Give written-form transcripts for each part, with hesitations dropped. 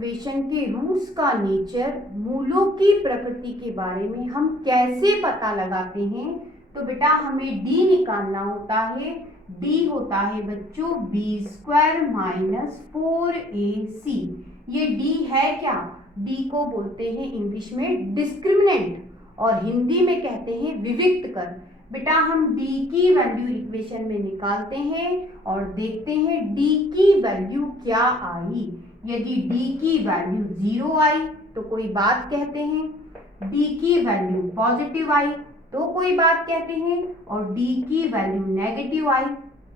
Equation के roots का nature, मूलों की प्रकृति के बारे में हम कैसे पता लगाते हैं। तो बेटा हमें डी निकालना होता है। डी होता है बच्चों b² माइनस 4ac। ये डी है क्या? डी को बोलते हैं इंग्लिश में डिस्क्रिमिनेंट और हिंदी में कहते हैं विविक्त कर। बेटा हम d की वैल्यू इक्वेशन में निकालते हैं और देखते हैं d की वैल्यू क्या आई। यदि d की वैल्यू 0 आई तो कोई बात कहते हैं, d की वैल्यू पॉजिटिव आई तो कोई बात कहते हैं, और d की वैल्यू नेगेटिव आई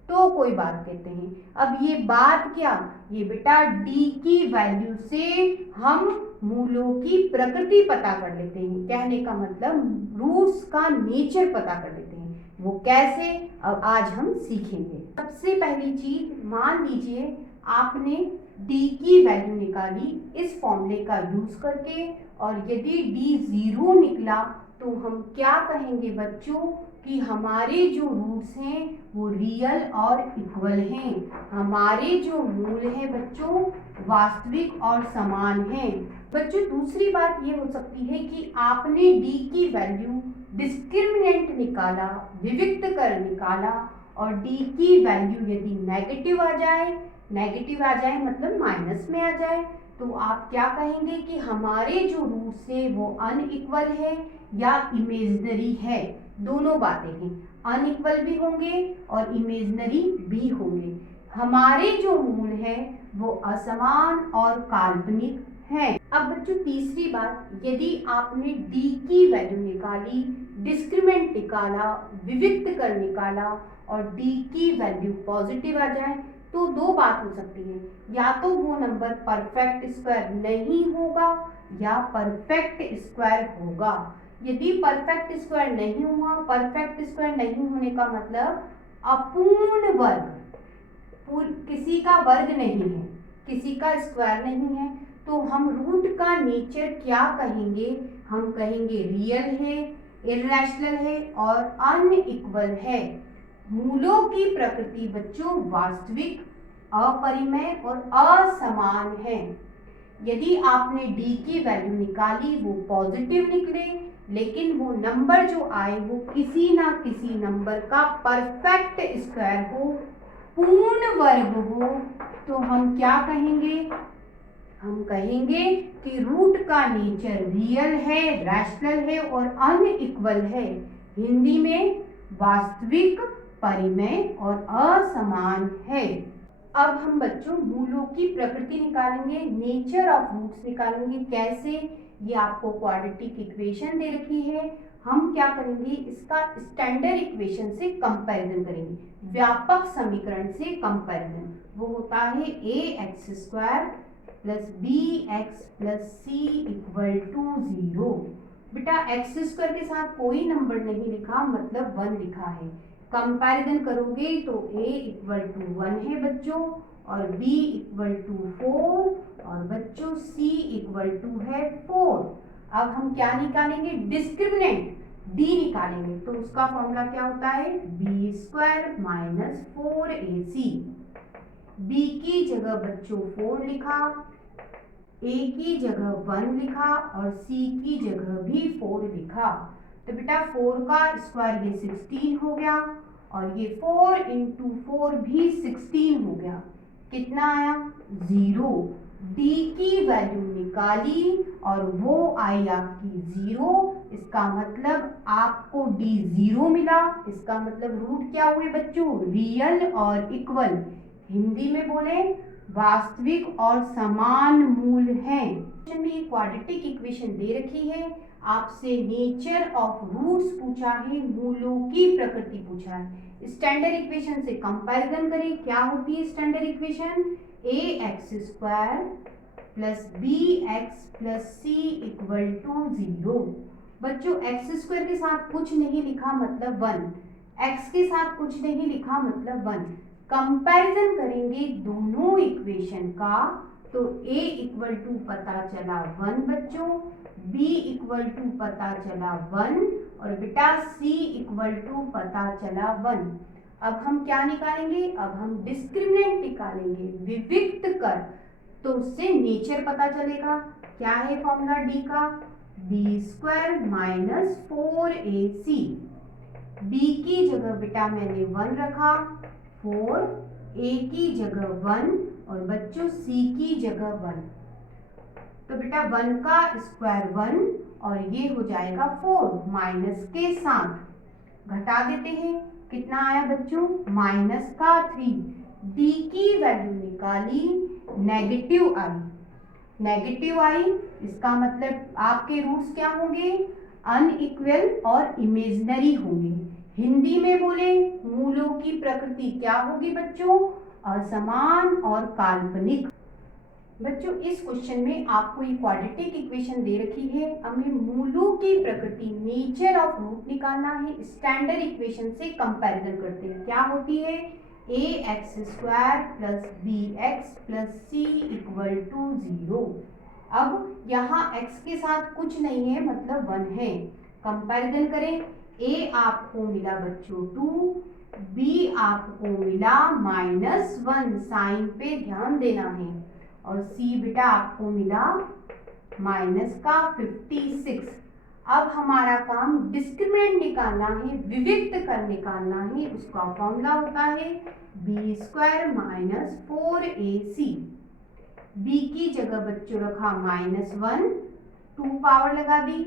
तो कोई बात कहते हैं। अब ये बात क्या? ये बेटा d की वैल्यू से हम मूलों की प्रकृति पता कर लेते हैं। कहने का मतलब रूट्स का नेचर पता कर लेते हैं। वो कैसे, अब आज हम सीखेंगे। सबसे पहली चीज, मान लीजिए आपने d की वैल्यू निकाली इस फॉर्मूले का यूज करके, और यदि d 0 निकला तो हम क्या कहेंगे बच्चों कि हमारे जो रूट्स हैं वो रियल और इक्वल हैं। हमारे जो मूल हैं बच्चों वास्तविक और समान हैं। बच्चों दूसरी बात ये हो सकती है कि आपने d की वैल्यू डिस्क्रिमिनेंट निकाला, विविक्त कर निकाला, और d की वैल्यू यदि नेगेटिव आ जाए मतलब माइनस में आ जाए, तो आप क्या कहेंगे कि हमारे जो रूट्स है वो अनइक्वल है या इमेजिनरी है। दोनों बातें हैं, अनइक्वल भी होंगे और इमेजिनरी भी होंगे। हमारे जो मूल है वो असमान और काल्पनिक हैं। अब बच्चों तीसरी बात, यदि आपने d की वैल्यू निकाली, डिस्क्रिमिनेंट निकाला, विविक्त कर निकाला और d की वैल्यू पॉजिटिव आ जाए तो दो बात हो सकती है, या तो वो नंबर परफेक्ट स्क्वायर नहीं होगा या परफेक्ट स्क्वायर होगा। यदि परफेक्ट स्क्वायर नहीं हुआ, परफेक्ट स्क्वायर नहीं होने का मतलब अपूर्ण वर्ग, किसी का वर्ग नहीं है, किसी का स्क्वायर नहीं है, तो हम रूट का नेचर क्या कहेंगे? हम कहेंगे रियल है, इर्रेशनल है और अनइक्वल है। मूलों की प्रकृति बच्चों वास्तविक, अपरिमेय और असमान है। यदि आपने d की वैल्यू निकाली वो पॉजिटिव निकले, लेकिन वो नंबर जो आए वो किसी ना किसी नंबर का परफेक्ट स्क्वायर हो, पूर्ण वर्ग हो, तो हम क्या कहेंगे? हम कहेंगे कि रूट का नेचर रियल है, रैशनल है और अनइक्वल है। हिंदी में वास्तविक, परिमेय और असमान है। अब हम बच्चों मूलों की प्रकृति निकालेंगे, नेचर ऑफ रूट्स निकालेंगे। कैसे? ये आपको क्वाड्रेटिक इक्वेशन दे रखी है। हम क्या करेंगे? इसका स्टैंडर्ड इक्वेशन से कंपैरिजन करेंगे, व्यापक समीकरण से कंपैरिजन। वो होता है ax² plus bx plus c equal to 0। बेटा x² के साथ कोई नंबर नहीं लिखा मतलब 1 लिखा है। कंपैरिजन करोगे तो a इक्वल टू 1 है बच्चों, और b इक्वल टू 4, और बच्चों c इक्वल टू है 4। अब हम क्या निकालेंगे? डिस्क्रिमिनेंट d निकालेंगे, तो उसका फॉर्मूला क्या होता है? b² minus 4ac। b की जगह बच्चों 4 लिखा, a की जगह 1 लिखा और c की जगह भी 4 लिखा। तो बेटा 4 का स्क्वायर ये 16 हो गया, और ये 4 इंटू 4 भी 16 हो गया। कितना आया? 0। d की वैल्यू निकाली और वो आई आपकी 0। इसका मतलब आपको d 0 मिला। इसका मतलब रूट क्या हुए बच्चों? रियल और इक्वल। हिंदी में बोले वास्तविक और समान मूल हैं। में क्वाड्रेटिक इक्वेशन दे रखी है, आपसे नेचर ऑफ रूट्स पूछा है, मूलों की प्रकृति पूछा है। स्टैंडर्ड इक्वेशन से कंपैरिजन करें, क्या होती है standard equation? ax² plus bx plus c equal to 0। बच्चों x² के साथ कुछ नहीं लिखा मतलब 1, x के साथ कुछ नहीं लिखा मतलब 1। कंपैरिजन करेंगे दोनों इक्वेशन का, तो a इक्वल टू पता चला 1 बच्चों, b इक्वल टू पता चला 1, और बेटा c इक्वल टू पता चला 1। अब हम क्या निकालेंगे? अब हम डिस्क्रिमिनेंट निकालेंगे, विविक्त कर। तो उससे नेचर पता चलेगा। क्या है फॉर्मूला डी का? B square minus 4ac। B की जगह बेटा मैंने 1 रखा, 4, ए की जगह 1 और बच्चों सी की जगह 1। तो बेटा 1 का स्क्वायर 1 और ये हो जाएगा 4, माइनस के साथ घटा देते हैं। कितना आया बच्चों? माइनस का 3। डी की वैल्यू निकाली, नेगेटिव आई। नेगेटिव आई इसका मतलब आपके रूट्स क्या होंगे? अनइक्वल और इमेजिनरी होंगे। हिंदी में बोले मूलों की प्रकृति क्या होगी बच्चों? असमान और काल्पनिक। बच्चों इस क्वेश्चन में आपको ये क्वाड्रेटिक इक्वेशन दे रखी है, हमें मूलों की प्रकृति नेचर ऑफ रूट निकालना है। स्टैंडर्ड इक्वेशन से कंपैरिजन करते हैं। क्या होती है? ax square plus bx plus c equal to 0। अब यहाँ x के साथ कुछ नहीं है मतलब 1 है। कंपैरिजन करें, a आपको मिला बच्चों 2, b आपको मिला -1, साइन पे ध्यान देना है, और c बेटा आपको मिला माइनस का 56। अब हमारा काम डिस्क्रिमिनेंट निकालना है, विविक्त कर निकालना है। उसका फॉर्मूला होता है B square minus 4ac। b की जगह बच्चों रखा -1, 2 पावर लगा दी,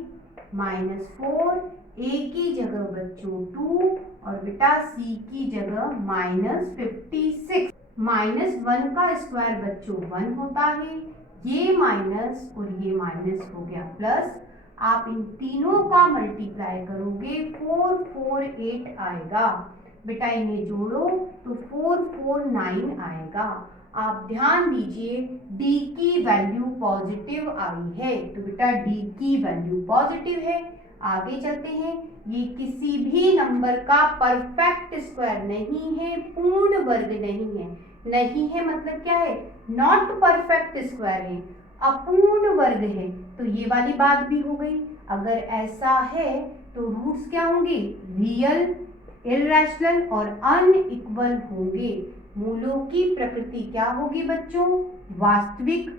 -4, a की जगह बच्चों 2 और बेटा c की जगह -56। -1 का स्क्वायर बच्चों 1 होता है, ये माइनस और ये माइनस हो गया प्लस। आप इन तीनों का मल्टीप्लाई करोगे 448 आएगा। बेटा इन्हें जोड़ो तो 449 आएगा। आप ध्यान दीजिए d की वैल्यू पॉजिटिव आई है, तो बेटा d की वैल्यू पॉजिटिव है। आगे चलते हैं, ये किसी भी नंबर का परफेक्ट स्क्वायर नहीं है, पूर्ण वर्ग नहीं है। नहीं है मतलब क्या है? नॉट परफेक्ट स्क्वायर है, अपूर्ण वर्ग है। तो ये वाली बात भी हो गई। अगर ऐसा है तो रूट्स क्या होंगे? रियल, इररेशनल और अनइक्वल होंगे। मूलों की प्रकृति क्या होगी बच्चों? वास्तविक,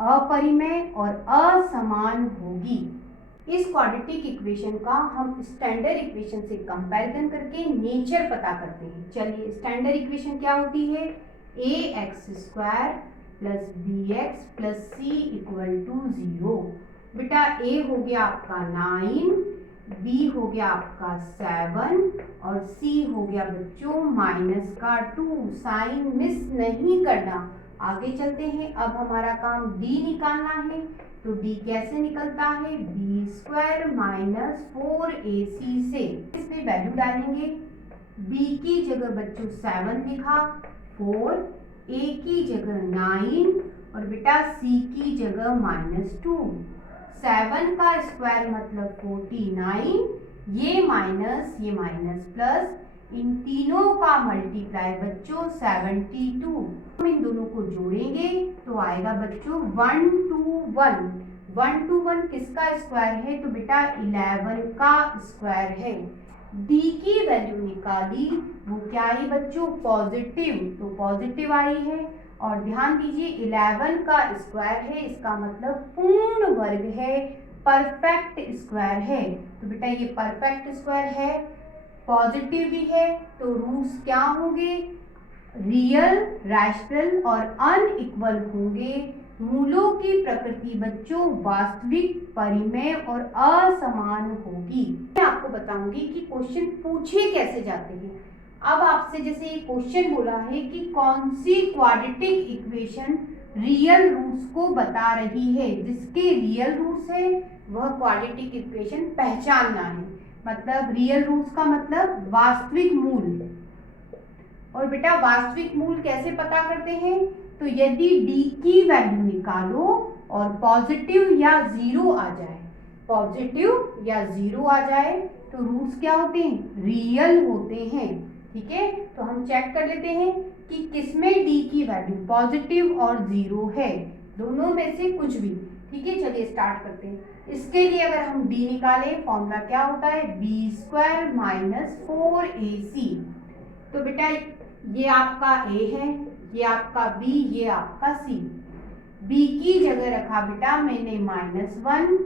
अपरिमेय और असमान होगी। इस क्वाड्रेटिक इक्वेशन का हम स्टैंडर्ड इक्वेशन से कंपैरिजन करके नेचर पता करते हैं। चलिए स्टैंडर्ड इक्वेशन क्या होती है? ax square plus bx plus c equal to 0। बेटा a हो गया आपका 9, b हो गया आपका 7 और c हो गया बच्चों माइनस का 2। साइन मिस नहीं करना। आगे चलते हैं, अब हमारा काम d निकालना है। तो d कैसे निकलता है? बी स्क्वायर माइनस 4ac से इसमें वैल्यू डालेंगे। b की जगह बच्चों 7 लिखा, 4, a की जगह 9 और बेटा c की जगह -2। 7 का स्क्वायर मतलब 49, ये माइनस प्लस, इन तीनों का मल्टीप्लाई बच्चों 72। हम इन दोनों को जोड़ेंगे तो आएगा बच्चों 121। 121 किसका स्क्वायर है? तो बेटा 11 का स्क्वायर है। d की वैल्यू निकाली, वो क्या आई बच्चों? पॉजिटिव, तो पॉजिटिव आई है। और ध्यान दीजिए 11 का स्क्वायर है, इसका मतलब पूर्ण वर्ग है, परफेक्ट स्क्वायर है। तो बेटा ये परफेक्ट स्क्वायर है, पॉजिटिव भी है, तो रूट्स क्या होंगे? रियल, रैशनल और अनइक्वल होंगे। मूलों की प्रकृति बच्चों वास्तविक, परिमेय और असमान होगी। मैं आपको बताऊंगी कि क्वेश्चन पूछे कैसे जाते हैं। अब आपसे जैसे ये क्वेश्चन बोला है कि कौन सी क्वाड्रेटिक इक्वेशन रियल रूट्स को बता रही है, जिसके रियल रूट्स है वह क्वाड्रेटिक इक्वेशन पहचानना है। मतलब रियल रूट्स का मतलब वास्तविक मूल। और बेटा वास्तविक मूल कैसे पता करते हैं? तो यदि d की वैल्यू निकालो और पॉजिटिव या 0 आ जाए, पॉजिटिव या 0 आ जाए तो रूट्स क्या होते हैं? रियल होते हैं। ठीक है, तो हम चेक कर लेते हैं कि किसमें d की वैल्यू पॉजिटिव और 0 है, दोनों में से कुछ भी। ठीक है, चलिए स्टार्ट करते हैं। इसके लिए अगर हम d निकालें, फॉर्मूला क्या होता है? B square minus 4ac। तो बेटा ये आपका a है, ये आपका b, ये आपका c। बी की जगह रखा बेटा मैंने -1,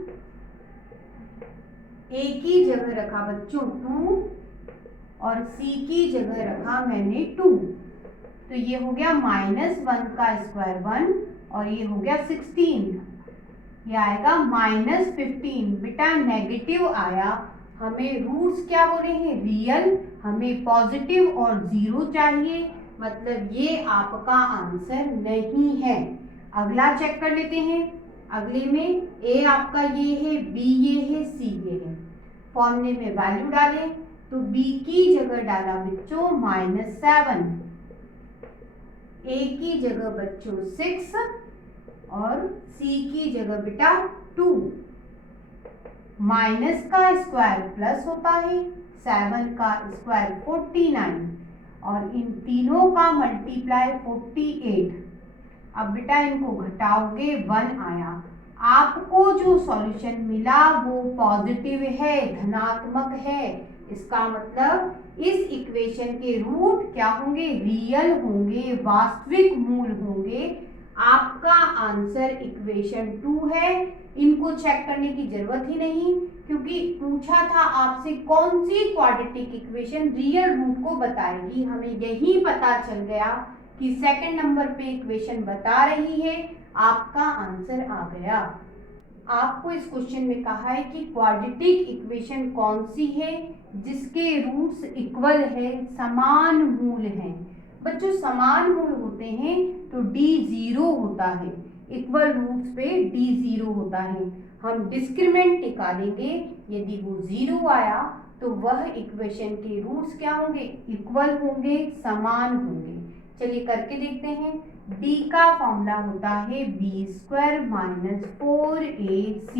ए की जगह रखा बच्चों 2 और सी की जगह रखा मैंने 2। तो ये हो गया -1 का स्क्वायर 1 और ये हो गया 16, ये आएगा -15। बेटा नेगेटिव आया, हमें रूट्स क्या बोले हैं रियल, हमें पॉजिटिव और 0 चाहिए, मतलब ये आपका आंसर नहीं है। अगला चेक कर लेते हैं। अगले में ए आपका ये है, बी ये है, सी ये है। फॉर्मूले में वैल्यू डालें तो बी की जगह डाला बच्चों -7, ए की जगह बच्चों 6 और सी की जगह बेटा 2। माइनस का स्क्वायर प्लस होता है, 7 का स्क्वायर 49 और इन तीनों का मल्टीप्लाई 48। अब बेटा इनको घटाओगे 1 आया, आपको जो सॉल्यूशन मिला वो पॉजिटिव है, धनात्मक है। इसका मतलब इस इक्वेशन के रूट क्या होंगे, रियल होंगे, वास्तविक मूल होंगे। आपका आंसर इक्वेशन 2 है। इनको चेक करने की जरूरत ही नहीं, क्योंकि पूछा था आपसे कौन सी क्वाड्रेटिक इक्वेशन रियल रूट को बताएगी। हमें यही पता चल गया कि सेकंड नंबर पे इक्वेशन बता रही है, आपका आंसर आ गया। आपको इस क्वेश्चन में कहा है कि क्वाड्रेटिक इक्वेशन कौन सी है जिसके रूट्स इक्वल है, समान मूल हैं। बच्चों समान मूल होते हैं तो d 0 होता है, इक्वल रूट्स पे d 0 होता है। हम डिस्क्रिमिनेंट निकालेंगे, यदि वो 0 आया तो वह इक्वेशन के रूट्स क्या होंगे, इक्वल होंगे, समान होंगे। चलिए करके देखते हैं। d का फॉर्मूला होता है b² - 4ac।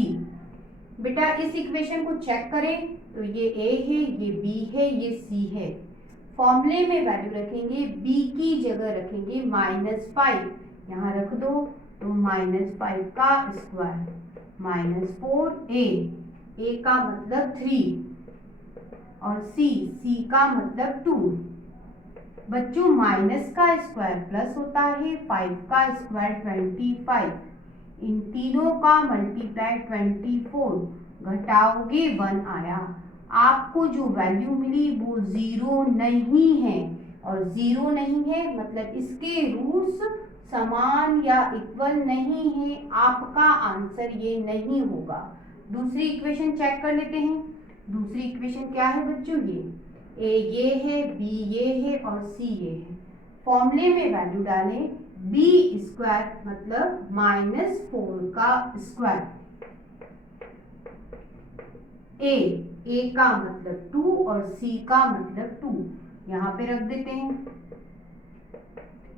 बेटा इस इक्वेशन को चेक करें तो ये a है, ये b है, ये c है। फॉर्मूले में वैल्यू रखेंगे, b की जगह रखेंगे -5, यहाँ रख दो तो -5 का स्क्वायर -4a, a का मतलब 3 और c का मतलब 2। बच्चों माइनस का स्क्वायर प्लस होता है, 5 का स्क्वायर 25, इन तीनों का मल्टीप्लाई 24, घटाओगे 1 आया। आपको जो वैल्यू मिली वो 0 नहीं है, और 0 नहीं है मतलब इसके रूट्स समान या इक्वल नहीं है, आपका आंसर ये नहीं होगा। दूसरी इक्वेशन चेक कर लेते हैं। दूसरी इक्वेशन क्या है बच्चों, ये है, बी ये है और सी ये है। फॉर्मूले में वैल्यू डालें, b² मतलब -4 का स्क्वायर, a का मतलब 2 और c का मतलब 2, यहाँ पे रख देते हैं।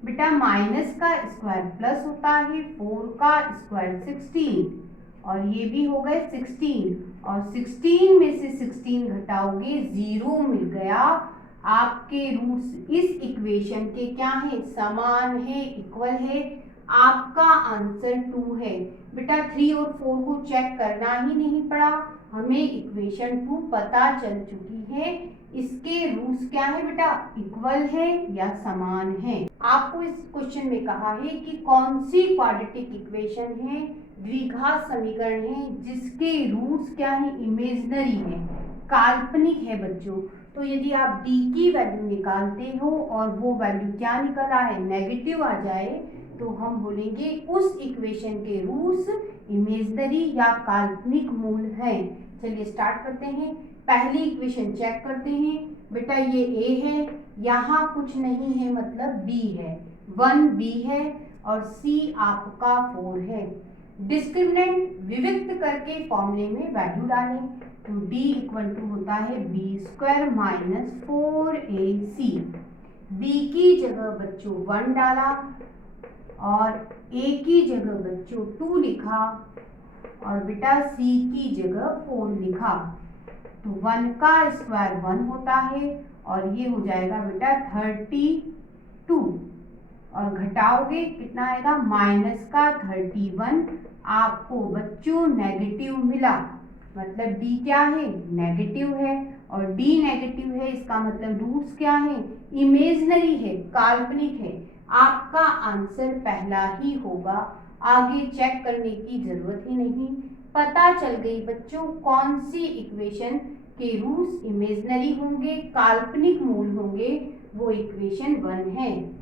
बेटा माइनस का स्क्वायर प्लस होता है, 4 का स्क्वायर 16 और ये भी हो गए 16 और 16 में से 16 घटाओगे 0 मिल गया। आपके रूट्स इस इक्वेशन के क्या है, समान है, इक्वल है। आपका आंसर 2 है। बेटा 3 और 4 को चेक करना ही नहीं पड़ा, हमें इक्वेशन 2 पता चल चुकी है। इसके रूट्स क्या है बेटा, इक्वल है या समान है। आपको इस क्वेश्चन में कहा है कि कौन सी क्वाड्रेटिक इक्वेशन है, द्विघात समीकरण है जिसके रूट्स क्या है, इमेजिनरी है, काल्पनिक है बच्चों। तो यदि आप d की वैल्यू निकालते हो और वो वैल्यू क्या निकल आए, नेगेटिव आ जाए, तो हम बोलेंगे उस इक्वेशन के रूट्स इमेजिनरी या काल्पनिक मूल हैं। चलिए स्टार्ट करते हैं। पहली इक्वेशन चेक करते हैं। बेटा ये a है, यहाँ कुछ नहीं है मतलब b है, 1b है और c आपका 4 है। डिस्क्रिमिनेंट विविक्त करके फॉर्मूले में वैल्यू डालें तो d = होता है b² - 4ac। b की जगह बच्चों 1 डाला और a की जगह बच्चों 2 लिखा और बेटा c की जगह 4 लिखा। तो 1 का स्क्वायर 1 होता है और ये हो जाएगा बेटा 32 और घटाओगे कितना आएगा, माइनस का 31। आपको बच्चों नेगेटिव मिला, मतलब d क्या है, नेगेटिव है और d नेगेटिव है, इसका मतलब रूट्स क्या है, इमेजिनरी है, काल्पनिक है। आपका आंसर पहला ही होगा। आगे चेक करने की जरूरत ही नहीं। पता चल गई बच्चों कौन सी इक्वेशन के रूट्स इमेजिनरी होंगे, काल्पनिक मूल होंगे, वो इक्वेशन 1 है।